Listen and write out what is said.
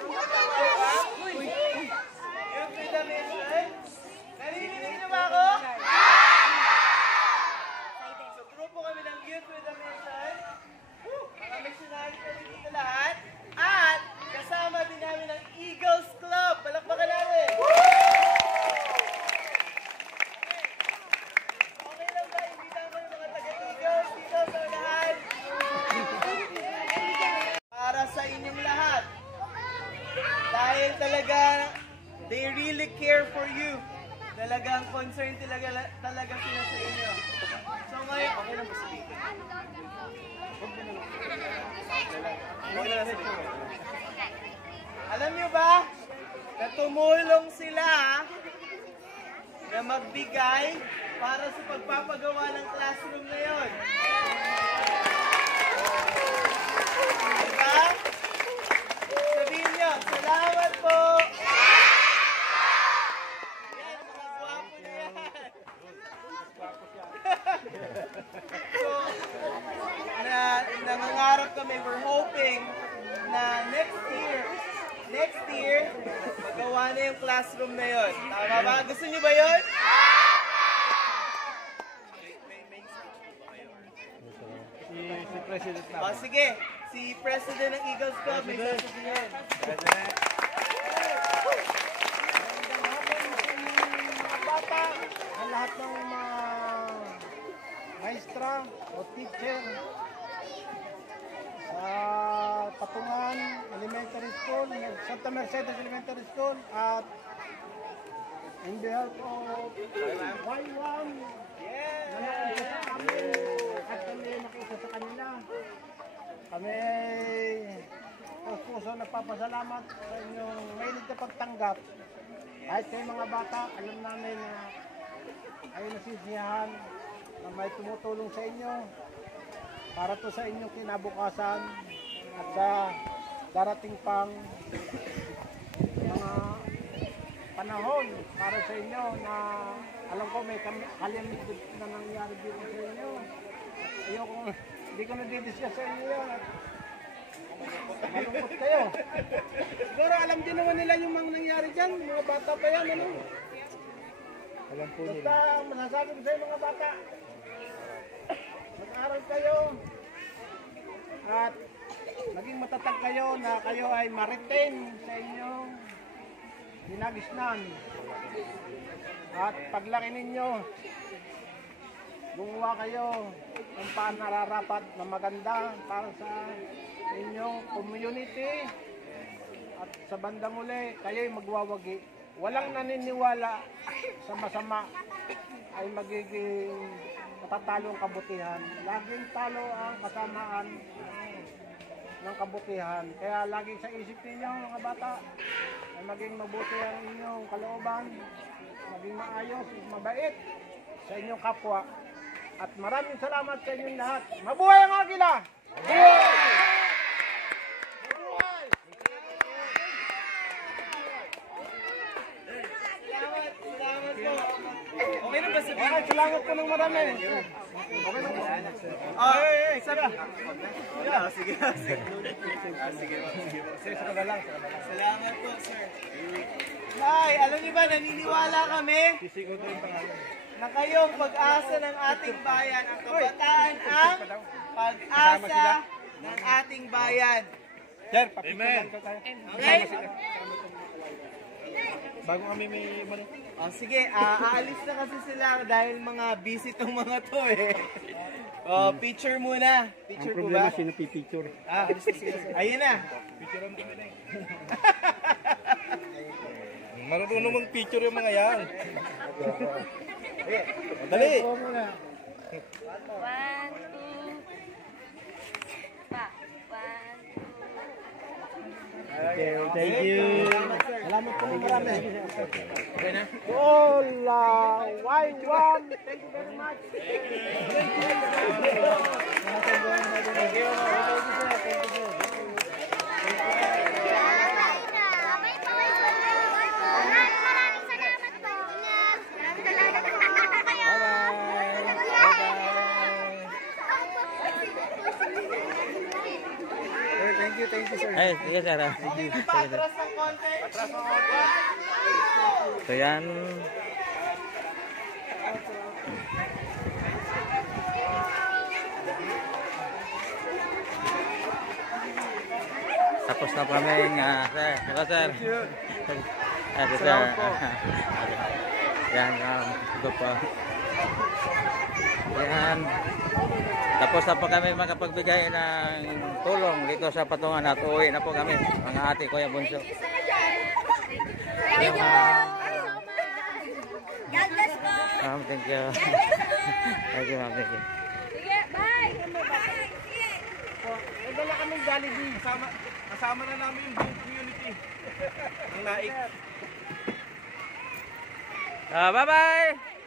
Youth with a mission. Narinig niyo ba ako? So, grupo kami ng Youth with a mission. Mga missionary kami dito lahat. At kasama din namin ang Eagles Club. Palakpakan namin! Okay lang ba? Invita mo yung mga taga-Eagles dito sa lahat. Para sa inyong lahat. Dahil talaga, they really care for you. Talagang concern talaga sila sa inyo. So ngayon, okay lang ba sabihin? Alam nyo ba, na tumulong sila na magbigay para sa pagpapagawa ng classroom na yun. Diba? Sabihin nyo, salamat po! Yan, mga gwapo na yan. So, nangangarap kami, we're hoping na next year, magawa na yung classroom na yun. Tama ba? Gusto niyo ba yun? Si President na. O sige, si President ng Eagles Club may sasabihin. President. Bata, ang lahat ng mga maestra o teacher sa Patungan Elementary School, Santa Mercedes Elementary School, at in behalf of Y1, at kami nakita sa kanila. Kami puso nagpapasalamat sa inyong mahilig na pagtanggap. Kahit kayo mga bata, alam namin na kayo nasisiyahan na may tumutulong sa inyo para to sa inyong kinabukasan at sa darating pang mga panahon para sa inyo na alam ko may kalimit na nangyari dito sa inyo. Ayoko, hindi ko nadidiscuss sa inyo yan. Malungkot kayo. Siguro alam din naman nila yung mga nangyari dyan. Mga bata pa yan, ano? Alam po nila. Basta masasabi ko sa inyo mga bata, mag-aral kayo at maging matatag kayo na kayo ay ma-retain sa inyong ginagisnan. At paglaki ninyo, gumawa kayo ng panararapat na maganda para sa inyong community. At sa bandang uli, kayo'y magwawagi. Walang naniniwala sa masama ay magiging matatalo ang kabutihan. Laging talo ang kasamaan ng kabutihan. Kaya lagi sa isip ninyo mga bata ay maging mabuti ang inyong kalooban, maging maayos, mabait sa inyong kapwa. At maraming salamat sa inyong lahat. Mabuhay ang Agila! Mabuhay! Salamat po. Okay na ba sabihin? Okay, salamat po ng marami. Okay na po. Sabi. Sige. Salamat po, sir. Ay, alam niyo ba, naniniwala kami na kayong pag-asa ng ating bayan. Ang kabataan ang pag-asa ng ating bayan. Amen. Okay? Bago kami may mali. Sige, aalis na kasi sila dahil mga busy tong mga to eh. Picture muna. Picture ko ba? Sino pipicture? Ayun na. Picturean kami na. Marunong mong picture yung mga yan. Dali. 1, 2, Okay, thank you. Salamat po ng marami. Okay na? All Y1, thank you very much. Thank you. Thank you, sir. sige sir. Okay na ba? Atras ng konti. So yan. Tapos na po kami sir. Hello sir. Sir. Yan, ito po. Yan. Tapos na po kami makapagbigay ng tulong dito sa patungan at uwi na po kami, mga ate, kuya, bunso. Thank you. God bless po. Thank you. Thank you, ma'am. Thank you. Sige, bye. May dala kaming Jollibee. Kasama na namin yung buong community. Ang naik. Bye-bye!